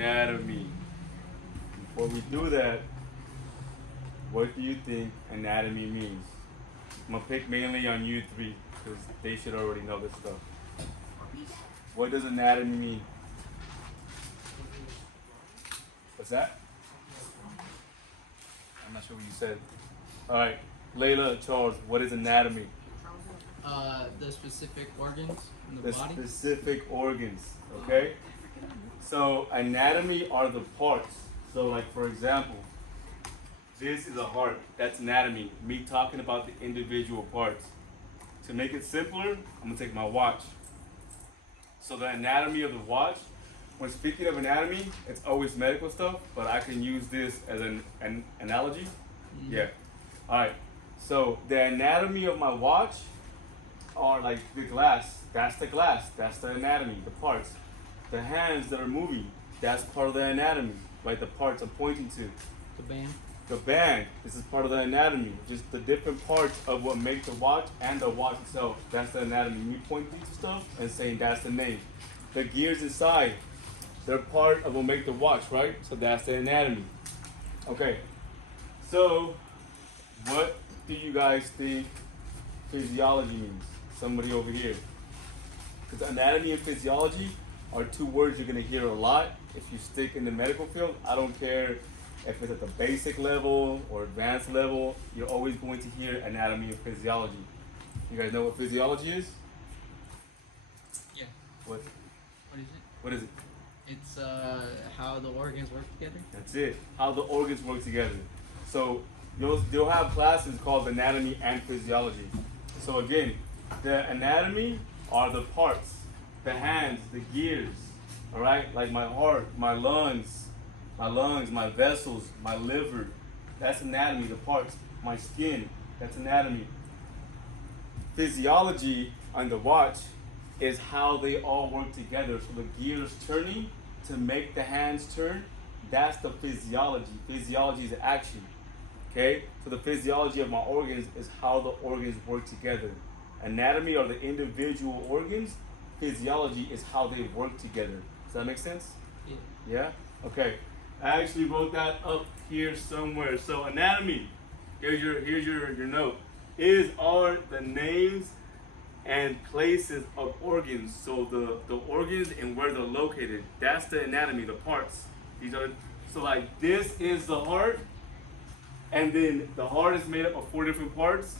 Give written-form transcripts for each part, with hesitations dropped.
anatomy. Before we do that, what do you think anatomy means? I'm gonna pick mainly on you three because they should already know this stuff. What does anatomy mean? What's that? I'm not sure what you said. All right, Layla, Charles, what is anatomy? The specific organs in the The body. specific organs, okay? So anatomy are the parts. So like for example, this is a heart. That's anatomy. Me talking about the individual parts. To make it simpler, I'm gonna take my watch. So the anatomy of the watch, when speaking of anatomy, it's always medical stuff, but I can use this as an analogy. Mm-hmm. Yeah. All right. So the anatomy of my watch are like the glass. That's the glass. That's the anatomy, the parts. The hands that are moving, that's part of the anatomy, right? The parts I'm pointing to. The band. The band, this is part of the anatomy. Just the different parts of what make the watch and the watch itself. That's the anatomy. Me pointing to stuff and saying that's the name. The gears inside, they're part of what make the watch, right? So that's the anatomy. Okay. So, what do you guys think physiology means? Somebody over here. Because anatomy and physiology are two words you're going to hear a lot if you stick in the medical field. I don't care if it's at the basic level or advanced level, you're always going to hear anatomy and physiology. You guys know what physiology is? Yeah. What? What is it? What is it? It's how the organs work together. That's it. How the organs work together. So you'll have classes called anatomy and physiology. So again, the anatomy are the parts, the hands, the gears, all right? Like my heart, my lungs, my vessels, my liver. That's anatomy, the parts. My skin, that's anatomy. Physiology on the watch is how they all work together. So the gears turning to make the hands turn, that's the physiology. Physiology is action. Okay? So the physiology of my organs is how the organs work together. Anatomy are the individual organs. Physiology is how they work together. Does that make sense? Yeah. Yeah? Okay. I actually wrote that up here somewhere. So anatomy, here's your note. Are the names and places of organs. So the organs and where they're located. That's the anatomy, the parts. These are so like this is the heart, and then the heart is made up of 4 different parts.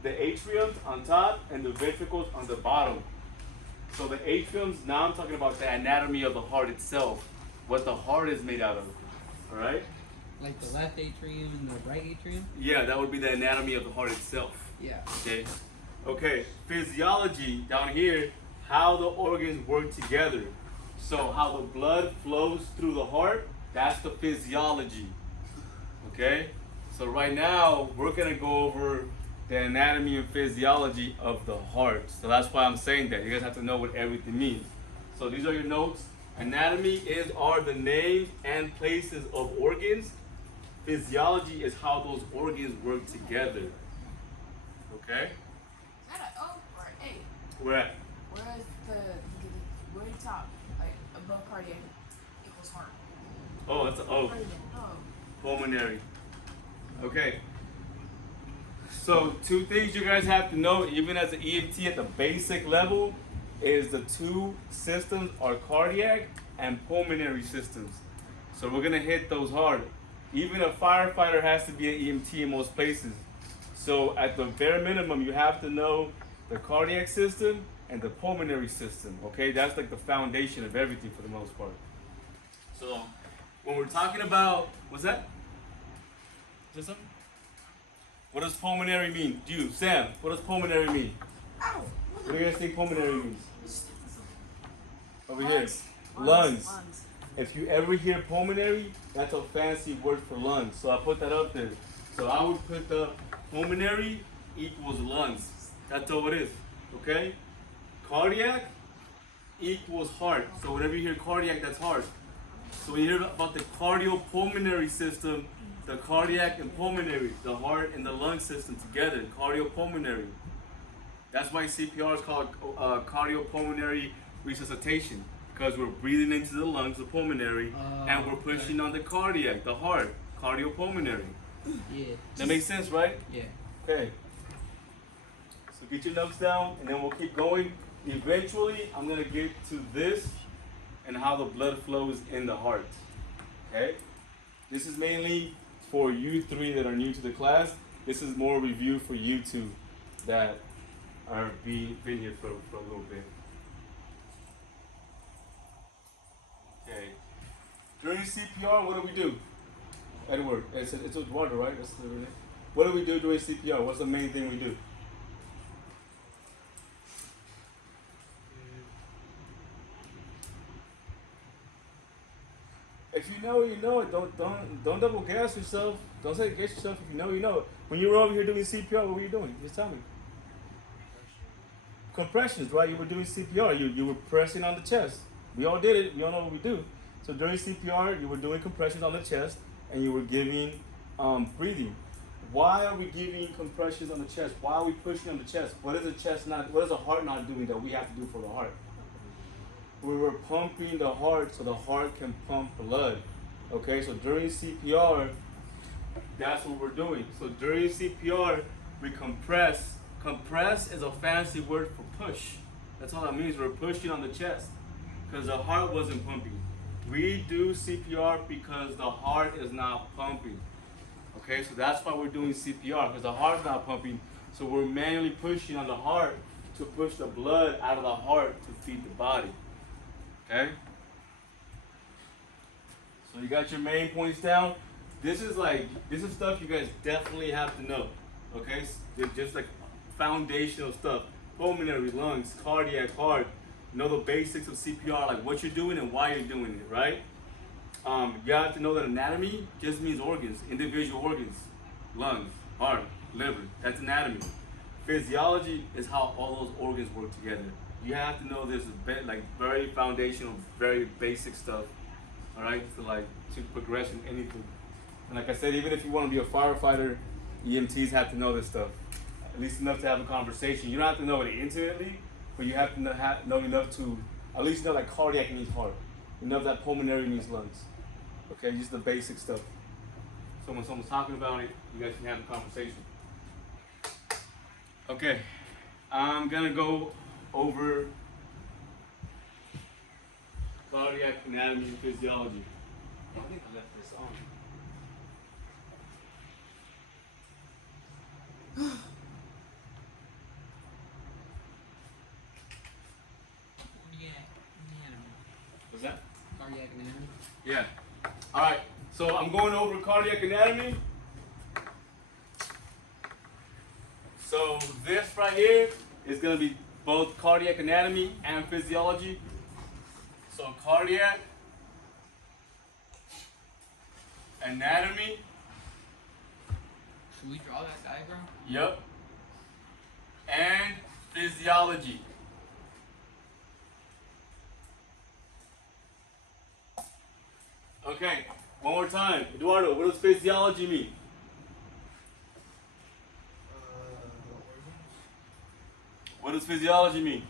The atriums on top and the ventricles on the bottom. So the atriums, now I'm talking about the anatomy of the heart itself, what the heart is made out of, all right? Like the left atrium and the right atrium? Yeah, that would be the anatomy of the heart itself. Yeah. Okay. Okay, physiology down here, how the organs work together. So how the blood flows through the heart, that's the physiology. Okay? So right now, we're gonna go over the anatomy and physiology of the heart. So that's why I'm saying that. You guys have to know what everything means. So these are your notes. Anatomy are the names and places of organs. Physiology is how those organs work together. Okay? Is that a O or an A? Where at? Whereas the very top, like above cardiac, equals heart. Oh, that's an O. Oh. Pulmonary. Okay. So 2 things you guys have to know, even as an EMT at the basic level, is the 2 systems are cardiac and pulmonary systems. So we're gonna hit those hard. Even a firefighter has to be an EMT in most places. So at the bare minimum, you have to know the cardiac system and the pulmonary system, okay? That's like the foundation of everything for the most part. So when we're talking about, what's that? Is there something? What does pulmonary mean? You, Sam, what does pulmonary mean? What do you guys think pulmonary means? Over here. Lungs. If you ever hear pulmonary, that's a fancy word for lungs. So I put that up there. So I would put the pulmonary equals lungs. That's all it is. Okay? Cardiac equals heart. So whenever you hear cardiac, that's heart. So when you hear about the cardiopulmonary system, the cardiac and pulmonary, the heart and the lung system together, cardiopulmonary. That's why CPR is called cardiopulmonary resuscitation. Because we're breathing into the lungs, the pulmonary, and we're pushing on the cardiac, the heart, cardiopulmonary. Yeah. That makes sense, right? Yeah. Okay. So get your notes down, and then we'll keep going. Eventually, I'm gonna get to this and how the blood flows in the heart. Okay? This is mainly for you three that are new to the class. This is more review for you two that are been here for a little bit. Okay. During CPR, what do we do? Edward, it's with water, right? That's the name. What do we do during CPR? What's the main thing we do? If you know, you know it. Don't double gas yourself. Don't say gas yourself. If you know, you know it. When you were over here doing CPR, what were you doing? Just tell me. Compressions, right? You were doing CPR. You were pressing on the chest. We all did it. We all know what we do. So during CPR, you were doing compressions on the chest, and you were giving breathing. Why are we giving compressions on the chest? Why are we pushing on the chest? What is the chest not? What is the heart not doing that we have to do for the heart? We were pumping the heart so the heart can pump blood. Okay, so during CPR, that's what we're doing. So during CPR, we compress. Compress is a fancy word for push. That's all that means. We're pushing on the chest because the heart wasn't pumping. We do CPR because the heart is not pumping. Okay, so that's why we're doing CPR, because the heart's not pumping. So we're manually pushing on the heart to push the blood out of the heart to feed the body. Okay? So you got your main points down. This is stuff you guys definitely have to know. Okay? It's just like foundational stuff. Pulmonary, lungs, cardiac, heart. Know the basics of CPR, like what you're doing and why you're doing it, right? You have to know that anatomy just means organs, individual organs, lungs, heart, liver. That's anatomy. Physiology is how all those organs work together. You have to know this is like very foundational, very basic stuff. All right, to progress in anything. And like I said, even if you want to be a firefighter, EMTs have to know this stuff, at least enough to have a conversation. You don't have to know it intimately, but you have to know enough to at least know that cardiac needs heart, enough that pulmonary needs lungs. Okay, just the basic stuff. So when someone's talking about it, you guys can have a conversation. Okay, I'm gonna go over cardiac anatomy and physiology. I think I left this on. What's that? Cardiac anatomy. Yeah. All right. So I'm going over cardiac anatomy. So this right here is going to be both cardiac anatomy and physiology. So cardiac anatomy. Should we draw that diagram? Yep. And physiology. Okay, one more time. Eduardo, what does physiology mean? What does physiology mean?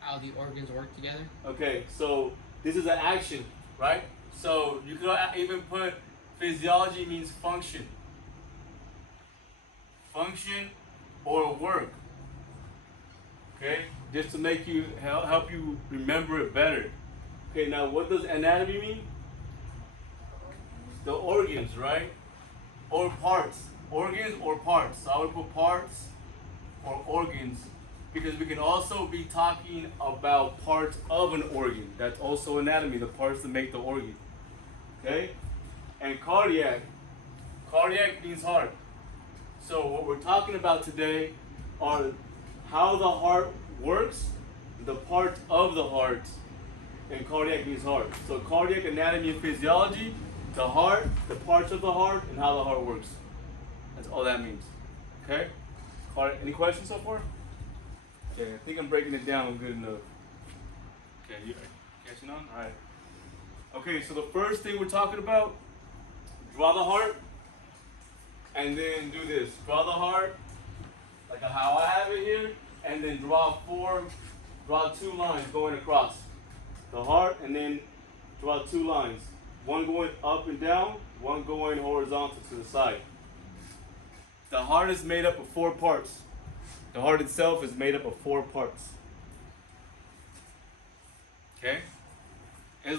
How the organs work together. Okay, so this is an action, right? So you could even put physiology means function. Function or work. Okay, just to make you help you remember it better. Okay, now what does anatomy mean? The organs, right? Or parts. Organs or parts. So I would put parts or organs because we can also be talking about parts of an organ. That's also anatomy, the parts that make the organ. Okay? And cardiac. Cardiac means heart. So what we're talking about today are how the heart works, the parts of the heart, and cardiac means heart. So cardiac anatomy and physiology, the heart, the parts of the heart, and how the heart works. That's all that means. Okay? Any questions so far? Okay, I think I'm breaking it down good enough. Okay, you catching on? Alright. Okay, so the first thing we're talking about, draw the heart, and then do this. Draw the heart, like how I have it here, and then draw two lines going across. the heart, and then draw 2 lines. One going up and down, one going horizontal to the side. The heart is made up of 4 parts. The heart itself is made up of 4 parts. Okay? It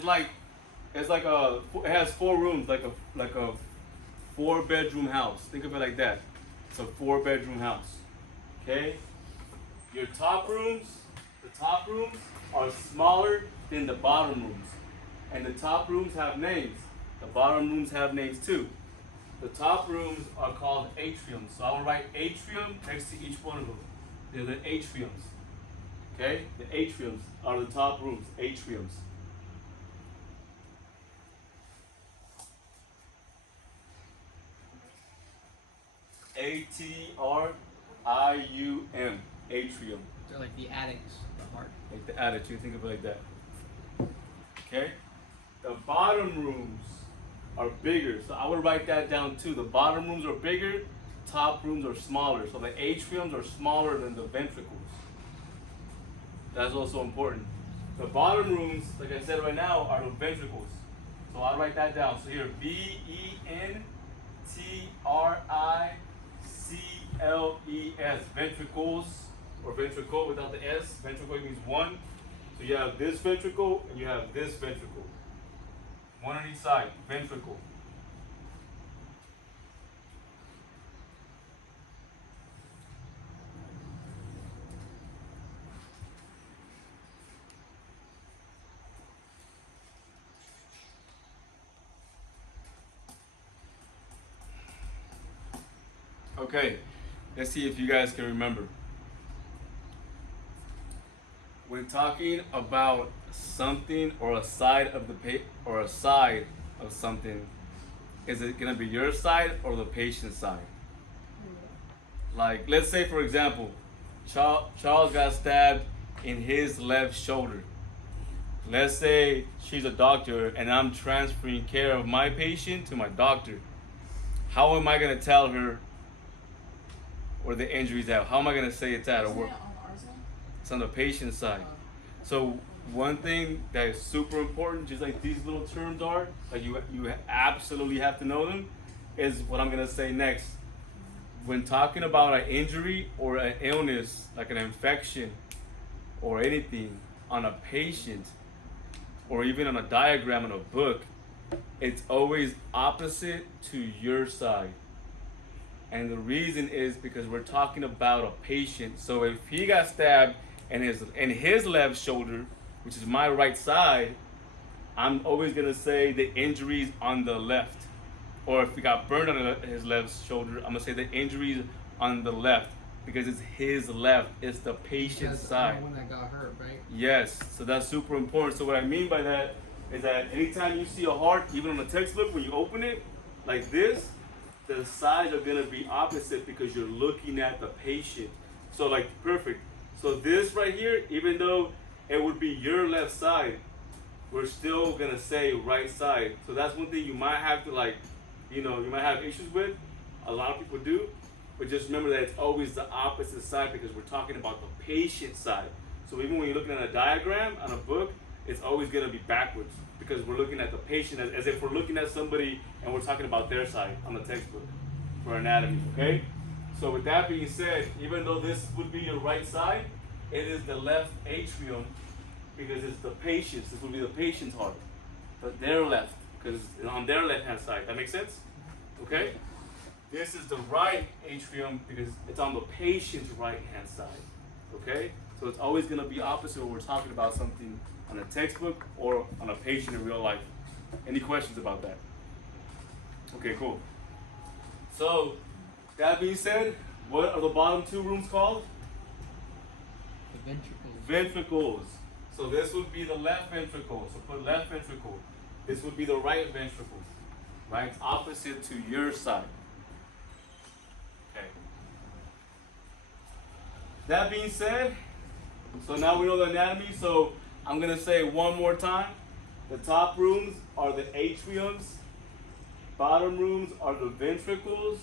has 4 rooms, like a 4-bedroom house. Think of it like that. It's a 4-bedroom house. Okay? Your top rooms, the top rooms are smaller than the bottom rooms. And the top rooms have names. The bottom rooms have names too. The top rooms are called atriums. So I will write atrium next to each one of them. They're the atriums. Okay? The atriums are the top rooms. Atriums. A-T-R-I-U-M. Atrium. They're like the attics, the heart. Like the attitude, think of it like that. Okay? The bottom rooms are bigger. So I would write that down too. The bottom rooms are bigger, top rooms are smaller. So the atriums are smaller than the ventricles. That's also important. The bottom rooms, like I said right now, are the ventricles. So I'll write that down. So here, V-E-N-T-R-I-C-L-E-S. Ventricles, or ventricle without the S. Ventricle means 1. So you have this ventricle and you have this ventricle. 1 on each side, ventricle. Okay, let's see if you guys can remember. When talking about something or a side of or a side of something, is it gonna be your side or the patient's side? Like, let's say for example, Charles got stabbed in his left shoulder. Let's say she's a doctor and I'm transferring care of my patient to my doctor. How am I gonna tell her where the injury's at? How am I gonna say it's at? Isn't Or it on our side? it's on the patient's side. So one thing that is super important, just like these little terms are, like you absolutely have to know them, is what I'm gonna say next. When talking about an injury or an illness, like an infection or anything on a patient, or even on a diagram in a book, it's always opposite to your side. And the reason is because we're talking about a patient. So if he got stabbed in his left shoulder, which is my right side, I'm always gonna say the injury's on the left. Or if he got burned on his left shoulder, I'm gonna say the injury's on the left because it's his left. It's the patient's side. The one that got hurt, right? Yes, so that's super important. So what I mean by that is that anytime you see a heart, even on a textbook, when you open it like this, the sides are gonna be opposite because you're looking at the patient. So like, perfect. So this right here, even though it would be your left side, we're still gonna say right side. So that's one thing you might have to you might have issues with. A lot of people do, but just remember that it's always the opposite side because we're talking about the patient side. So even when you're looking at a diagram on a book, it's always gonna be backwards because we're looking at the patient as if we're looking at somebody and we're talking about their side on the textbook for anatomy, okay? So with that being said, even though this would be your right side, it is the left atrium because it's the patient's. This would be the patient's heart, but their left, because it's on their left-hand side. That makes sense? Okay? This is the right atrium because it's on the patient's right-hand side. Okay? So it's always going to be opposite when we're talking about something on a textbook or on a patient in real life. Any questions about that? Okay, cool. So, that being said, what are the bottom 2 rooms called? The ventricles. Ventricles. So this would be the left ventricle. So put left ventricle. This would be the right ventricle. Right? It's opposite to your side. Okay. That being said, so now we know the anatomy. So I'm going to say it one more time. The top rooms are the atriums. Bottom rooms are the ventricles.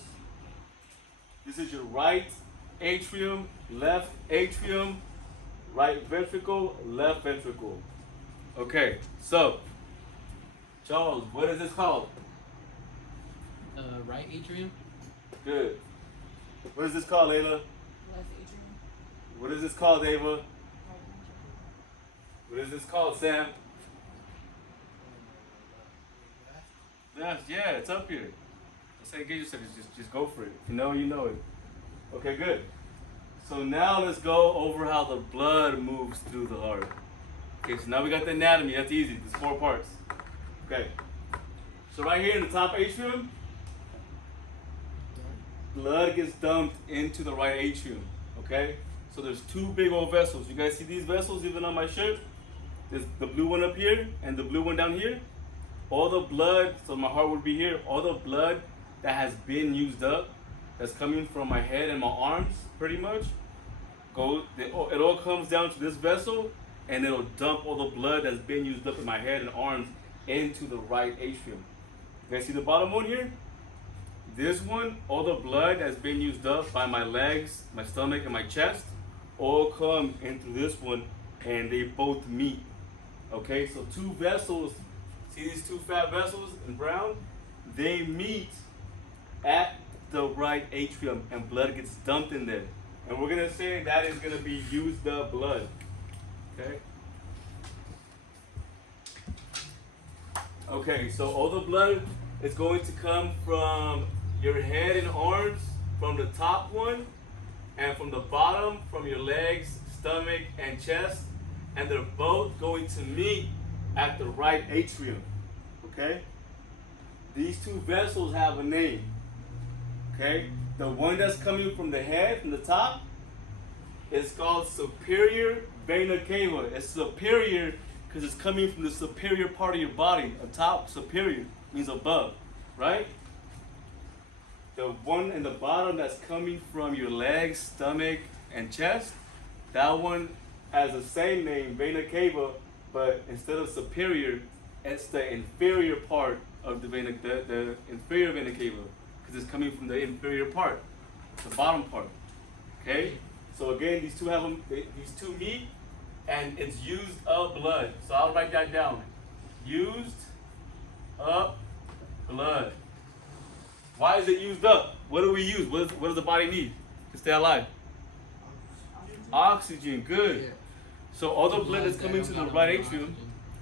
This is your right atrium, left atrium, right ventricle, left ventricle. Okay, so Charles, what is this called? Right atrium. Good. What is this called, Layla? Left atrium. What is this called, Ava? Right ventricle. What is this called, Sam? Yeah, it's up here. I say get yourself, just go for it. If you know, you know it. Okay, good. So now let's go over how the blood moves through the heart. Okay, so now we got the anatomy. That's easy. There's 4 parts. Okay. So right here in the top atrium, blood gets dumped into the right atrium. Okay? So there's 2 big old vessels. You guys see these vessels even on my shirt? There's the blue one up here and the blue one down here. All the blood, so my heart would be here, all the blood that has been used up, that's coming from my head and my arms, pretty much, it all comes down to this vessel, and it'll dump all the blood that's been used up in my head and arms into the right atrium. You guys see the bottom one here? This one, all the blood that's been used up by my legs, my stomach, and my chest, all come into this one, and they both meet. Okay, so 2 vessels. See these 2 fat vessels in brown? They meet at the right atrium and blood gets dumped in there. And we're gonna say that is gonna be used up blood. Okay? Okay, so all the blood is going to come from your head and arms, from the top one, and from the bottom, from your legs, stomach, and chest. And they're both going to meet at the right atrium. Okay? These 2 vessels have a name. Okay? The one that's coming from the head, from the top, is called superior vena cava. It's superior because it's coming from the superior part of your body. On top, superior means above, right? The one in the bottom that's coming from your legs, stomach, and chest, that one has the same name, vena cava, but instead of superior, it's the inferior part of the inferior vena cava, because it's coming from the inferior part, the bottom part. Okay, so again, these 2 have them. These 2 meet, and it's used up blood. So I'll write that down. Used up blood. Why is it used up? What do we use? What does the body need to stay alive? Oxygen. Good. Yeah. So all the blood that's coming to the right atrium,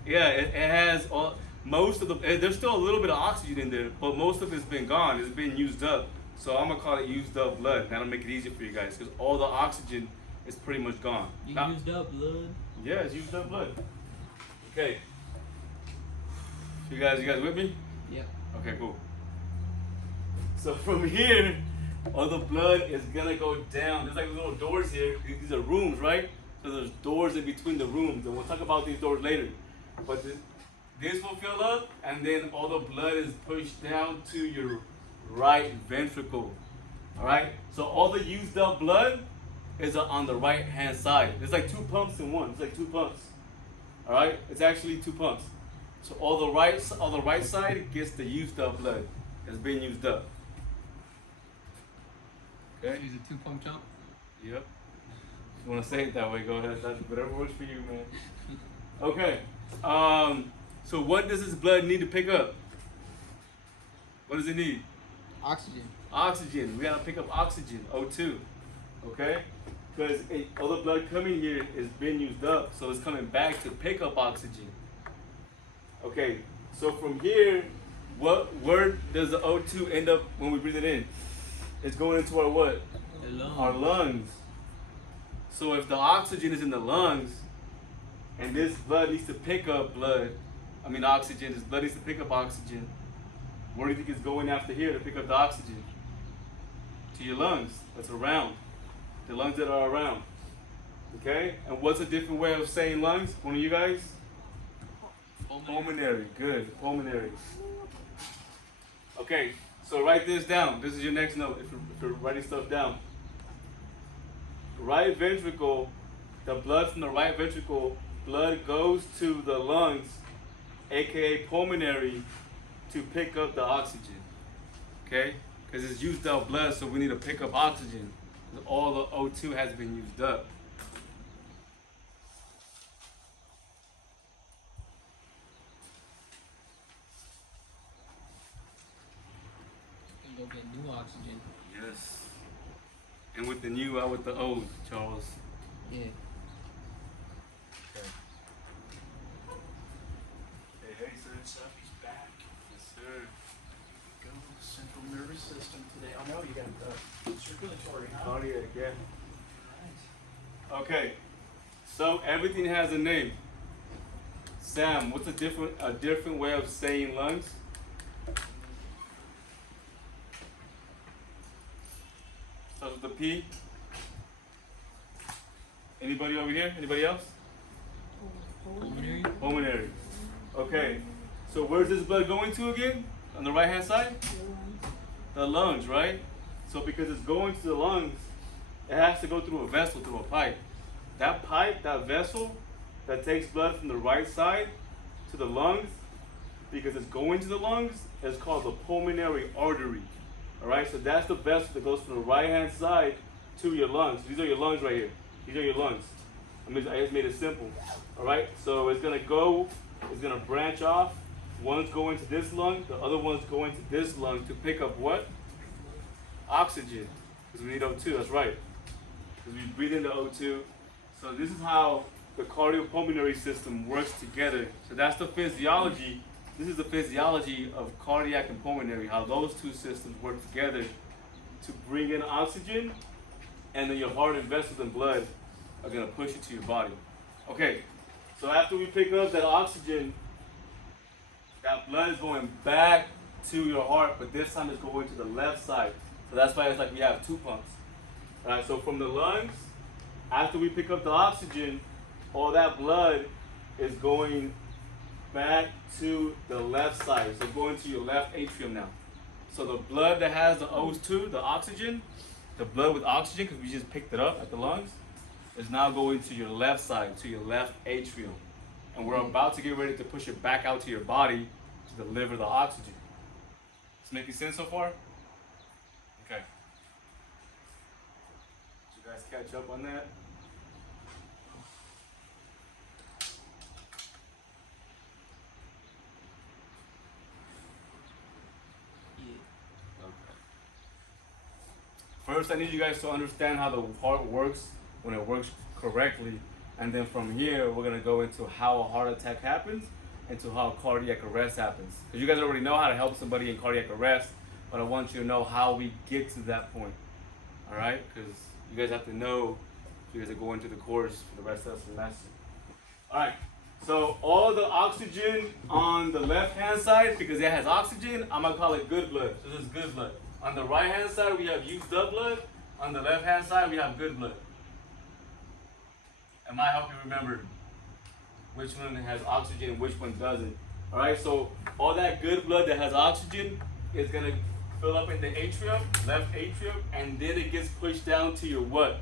yeah, it has all, most of the, there's still a little bit of oxygen in there, but most of it's been gone. It's been used up. So I'm gonna call it used up blood. That'll make it easier for you guys, because all the oxygen is pretty much gone. Used up blood? Yeah, it's used up blood. Okay. You guys with me? Yep. Okay, cool. So from here, all the blood is gonna go down. There's like little doors here. These are rooms, right? So there's doors in between the rooms, and we'll talk about these doors later. But this will fill up, and then all the blood is pushed down to your right ventricle. All right? So all the used up blood is on the right hand side. There's like 2 pumps in one. It's like 2 pumps. All right? It's actually 2 pumps. So all the right side gets the used up blood that's being used up. Okay? Use a 2-pump jump? Yep. If you want to say it that way, go ahead. That's whatever works for you, man. Okay. So what does this blood need to pick up? What does it need? Oxygen. Oxygen. We gotta pick up oxygen, O2. Okay? Because all the blood coming here is being used up, so it's coming back to pick up oxygen. Okay, so from here, where does the O2 end up when we breathe it in? It's going into our what? The lungs. Our lungs. So if the oxygen is in the lungs, and this blood needs to pick up oxygen, this blood needs to pick up oxygen, where do you think it's going after here to pick up the oxygen? To your lungs, that's around. The lungs that are around. Okay? And what's a different way of saying lungs? One of you guys? Pulmonary. Good. Pulmonary. Okay, so write this down. This is your next note if you're writing stuff down. Right ventricle, the blood from the right ventricle, blood goes to the lungs, aka pulmonary, to pick up the oxygen. Okay? Because it's used up blood, so we need to pick up oxygen. All the O2 has been used up. Yeah, new oxygen. Yes. And with the new, out with the old, Charles. Yeah. Okay. Hey, sir. What's up? He's back. Yes, sir. Go central nervous system today. Oh no, you got circulatory, huh? Cardiac, yeah. All right. Okay. So everything has a name. Sam, what's a different way of saying lungs? Starts with the P. Anybody over here? Anybody else? Pulmonary. Pulmonary. Okay. So where's this blood going to again? On the right hand side? The lungs, right? So because it's going to the lungs, it has to go through a vessel, through a pipe. That pipe, that vessel that takes blood from the right side to the lungs, because it's going to the lungs, is called the pulmonary artery. All right, so that's the vessel that goes from the right hand side to your lungs. These are your lungs right here. These are your lungs. I just made it simple. All right, so it's gonna branch off. One's going to this lung, the other one's going to this lung to pick up what? Oxygen, because we need O2, that's right. Because we breathe into O2. So this is how the cardiopulmonary system works together. So that's the physiology. This is the physiology of cardiac and pulmonary, how those two systems work together to bring in oxygen, and then your heart and vessels and blood are gonna push it to your body. Okay, so after we pick up that oxygen, that blood is going back to your heart, but this time it's going to the left side. So that's why it's like we have two pumps. All right, so from the lungs, after we pick up the oxygen, all that blood is going back to the left side. So going to your left atrium now. So the blood that has the O2, the oxygen, the blood with oxygen, because we just picked it up at the lungs, is now going to your left side, to your left atrium. And we're about to get ready to push it back out to your body to deliver the oxygen. Is this making sense so far? Okay. Did you guys catch up on that? Yeah. Okay. First, I need you guys to understand how the heart works when it works correctly. And then from here, we're gonna go into how a heart attack happens and to how cardiac arrest happens. Because you guys already know how to help somebody in cardiac arrest, but I want you to know how we get to that point. All right? Because you guys have to know if you guys are going to the course for the rest of the semester. All right. So all the oxygen on the left-hand side, because it has oxygen, I'm gonna call it good blood. So this is good blood. On the right-hand side, we have used up blood. On the left-hand side, we have good blood. It might help you remember which one has oxygen and which one doesn't. All right, so all that good blood that has oxygen is gonna fill up in the atrium, left atrium, and then it gets pushed down to your what?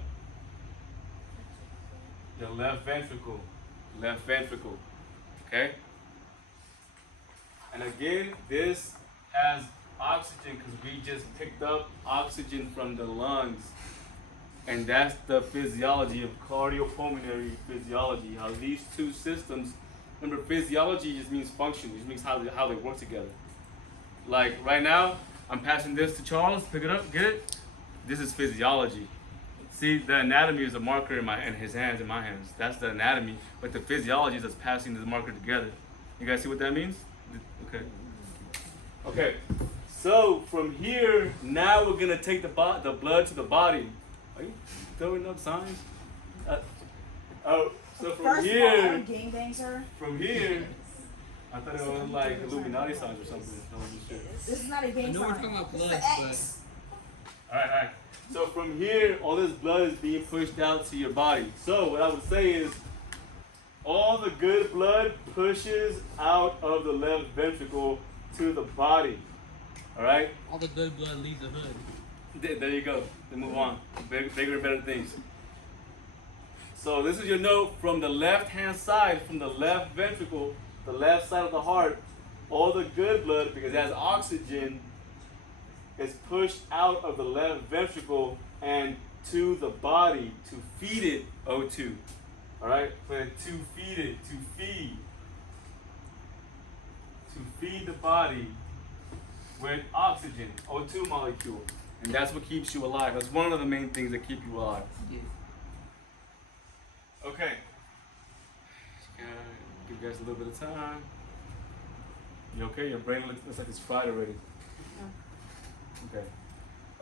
Your left ventricle. Left ventricle. Okay? And again, this has oxygen because we just picked up oxygen from the lungs. And that's the physiology of cardiopulmonary physiology, how these two systems, remember physiology just means function, it just means how they work together. Like right now, I'm passing this to Charles, pick it up, get it? This is physiology. See, the anatomy is a marker in his hands, in my hands. That's the anatomy, but the physiology is us passing the marker together. You guys see what that means? Okay. Okay, so from here, now we're gonna take the blood to the body. Are you throwing up signs? So from here, gangbang, sir. from here, I thought it was like Illuminati signs or something. I wasn't sure. This is not a gang I know sign. we're talking about It's blood, the X. All right. So from here, all this blood is being pushed out to your body. So what I would say is, all the good blood pushes out of the left ventricle to the body. All right. All the good blood leaves the hood. There you go. Then move on. Bigger and better things. So this is your note from the left-hand side, from the left ventricle, the left side of the heart. All the good blood, because it has oxygen, is pushed out of the left ventricle and to the body to feed it O2. All right? So to feed it, to feed the body with oxygen, O2 molecule. And that's what keeps you alive. That's one of the main things that keep you alive. Yeah. Okay. Give you guys a little bit of time. You okay? Your brain looks like it's fried already. Okay.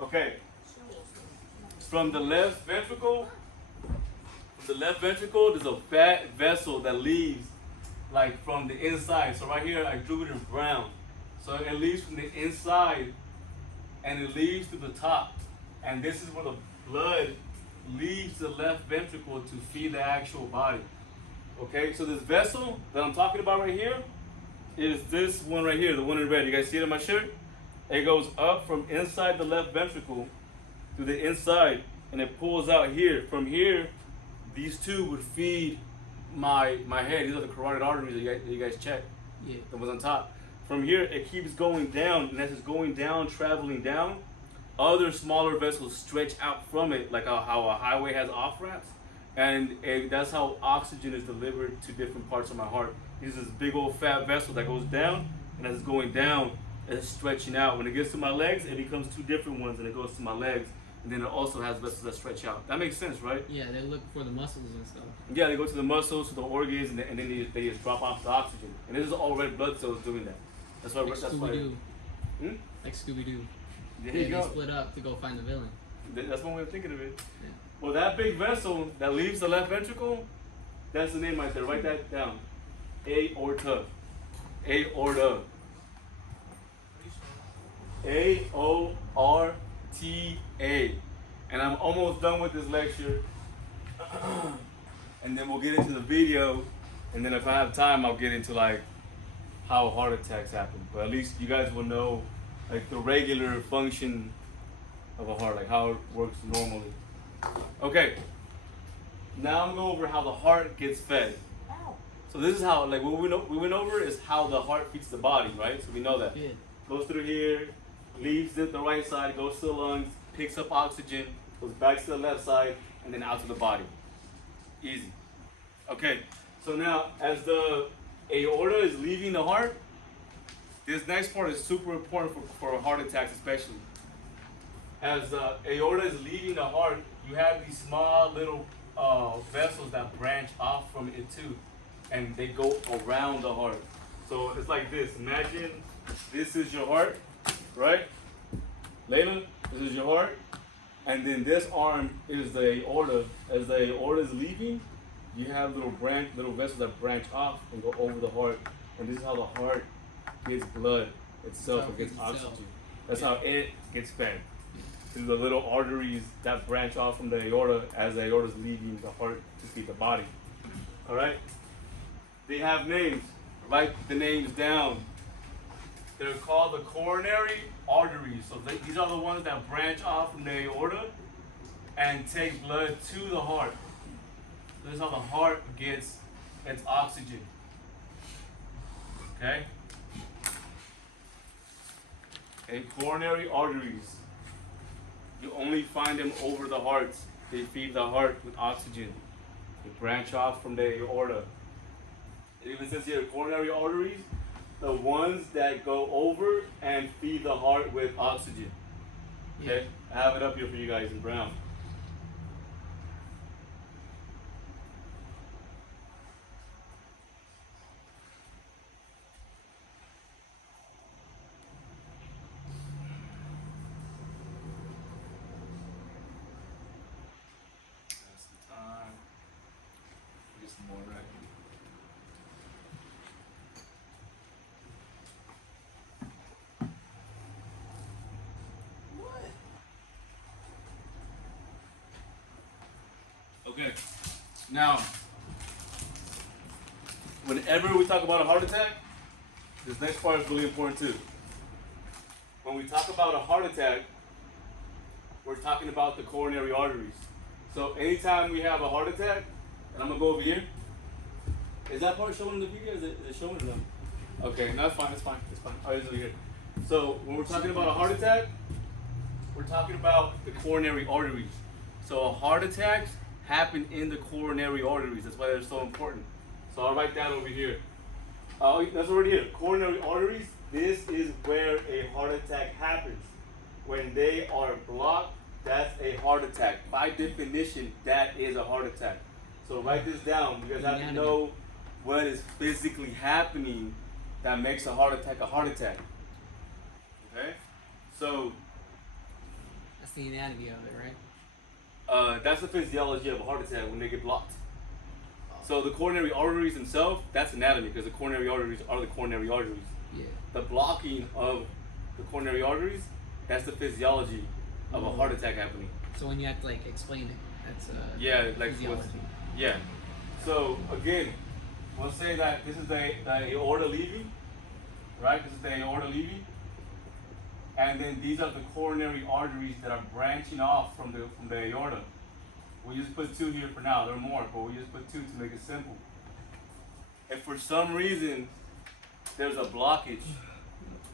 Okay. From the left ventricle, there's a fat vessel that leaves like from the inside. So right here I drew it in brown. So it leaves from the inside and it leads to the top. And this is where the blood leaves the left ventricle to feed the actual body. Okay, so this vessel that I'm talking about right here is this one right here, the one in red. You guys see it on my shirt? It goes up from inside the left ventricle to the inside and it pulls out here. From here, these two would feed my head. These are the carotid arteries that you guys check. Yeah. That was on top. From here, it keeps going down, and as it's going down, traveling down, other smaller vessels stretch out from it, like how a highway has off ramps, and that's how oxygen is delivered to different parts of my heart. This is this big old fat vessel that goes down, and as it's going down, it's stretching out. When it gets to my legs, it becomes two different ones, and it goes to my legs, and then it also has vessels that stretch out. That makes sense, right? Yeah, they look for the muscles and stuff. Yeah, they go to the muscles, to the organs, and then they just drop off the oxygen. And this is all red blood cells doing that. That's why. Like That's Scooby-Doo. why. Hmm? Like Scooby-Doo. There Yeah, you they go. split up to go find the villain. That's one way of thinking of it. Yeah. Well, that big vessel that leaves the left ventricle, that's the name right there. Write that down. Aorta. Aorta. Aorta. And I'm almost done with this lecture. And then we'll get into the video. And then if I have time, I'll get into like how heart attacks happen. But at least you guys will know like the regular function of a heart, like how it works normally. Okay. Now I'm going to go over how the heart gets fed. So this is how, like what we went over is how the heart feeds the body, right? So we know that. Yeah. Goes through here, leaves it the right side, goes to the lungs, picks up oxygen, goes back to the left side, and then out to the body. Easy. Okay, so now as the aorta is leaving the heart, this next part is super important for heart attacks especially. As the aorta is leaving the heart, you have these small little vessels that branch off from it too, and they go around the heart. So it's like this. Imagine this is your heart, right? Layla, this is your heart. And then this arm is the aorta. As the aorta is leaving, you have little vessels that branch off and go over the heart. And this is how the heart gets blood itself, it gets oxygen. That's how it gets fed. Through the little arteries that branch off from the aorta as the aorta is leaving the heart to feed the body. All right? They have names. Write the names down. They're called the coronary arteries. So these are the ones that branch off from the aorta and take blood to the heart. This is how the heart gets its oxygen. Okay? And coronary arteries. You only find them over the heart. They feed the heart with oxygen. They branch off from the aorta. It even says here, coronary arteries, the ones that go over and feed the heart with oxygen. Okay? I have it up here for you guys in brown. That's the time. Get some more right. Okay, now, whenever we talk about a heart attack, this next part is really important too. When we talk about a heart attack, we're talking about the coronary arteries. So anytime we have a heart attack, and I'm gonna go over here. Is that part showing in the video? Is it showing them? Okay, no, it's fine, it's fine, it's fine. Oh, it's over here. So when we're talking about a heart attack, we're talking about the coronary arteries. So heart attacks happen in the coronary arteries. That's why they're so important. So I'll write that over here. That's already here. Coronary arteries, this is where a heart attack happens. When they are blocked, that's a heart attack. By definition, that is a heart attack. So write this down. You guys have to know what is physically happening that makes a heart attack a heart attack. Okay? So That's the anatomy of it, right? that's the physiology of a heart attack when they get blocked. So the coronary arteries themselves, that's anatomy because the coronary arteries are the coronary arteries. Yeah. The blocking of the coronary arteries, that's the physiology of a heart attack happening. So when you have to like explain it, that's Yeah, like physiology. yeah. So again, we'll say that this is the aorta leaving, right? This is the aorta leaving, and then these are the coronary arteries that are branching off from the aorta. We just put 2 here for now. There are more, but we just put 2 to make it simple. If for some reason there's a blockage,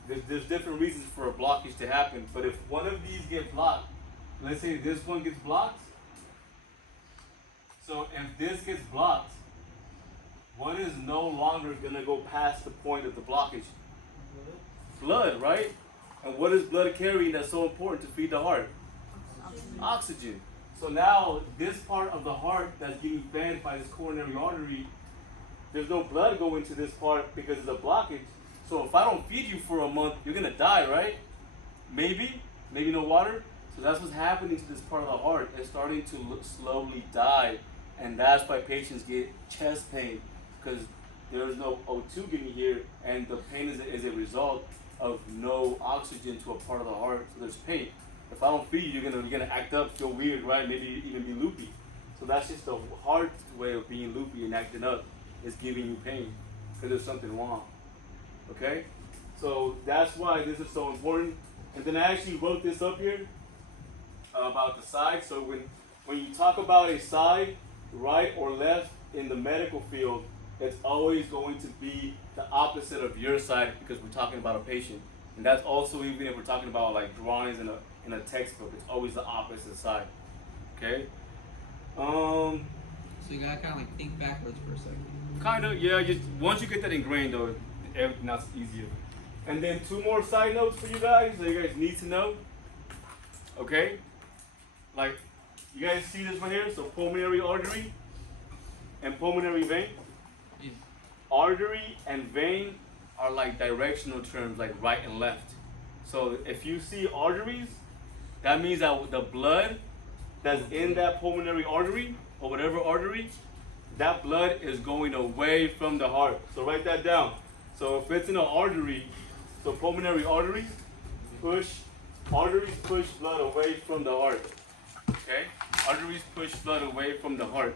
there's different reasons for a blockage to happen. But if one of these get blocked, let's say this one gets blocked. So if this gets blocked, what is no longer gonna go past the point of the blockage? Blood, right? And what is blood carrying that's so important to feed the heart? Oxygen. So now this part of the heart that's getting fed by this coronary artery, there's no blood going to this part because it's a blockage. So if I don't feed you for a month, you're gonna die, right? Maybe no water. So that's what's happening to this part of the heart. It's starting to slowly die, and that's why patients get chest pain because there's no O2 getting here, and the pain is a result of no oxygen to a part of the heart. So there's pain. If I don't feed you, you're gonna act up, feel weird, right? Maybe even be loopy. So that's just the heart's way of being loopy and acting up. Is giving you pain because there's something wrong. Okay? So that's why this is so important. And then I actually wrote this up here about the side. So when you talk about a side, right or left in the medical field, it's always going to be the opposite of your side because we're talking about a patient. And that's also even if we're talking about like drawings in a textbook, it's always the opposite side. Okay? So you gotta kind of like think backwards for a second. Kind of, yeah. Just once you get that ingrained, though, everything else is easier. And then 2 more side notes for you guys that you guys need to know. Okay, like you guys see this one here. So pulmonary artery and pulmonary vein. Yeah. Artery and vein are like directional terms, like right and left. So if you see arteries, that means that the blood that's in that pulmonary artery or whatever artery, that blood is going away from the heart. So write that down. So if it's in an artery, so pulmonary arteries push blood away from the heart. Okay? Arteries push blood away from the heart.